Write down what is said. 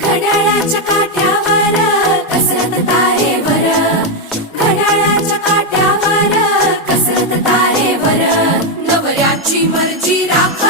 घड्याळाच्या काठ्यावर कसरत तारेवर घड्याळाच्या काठ्यावर कसरत तारेवर नवऱ्याची मर्जी राख.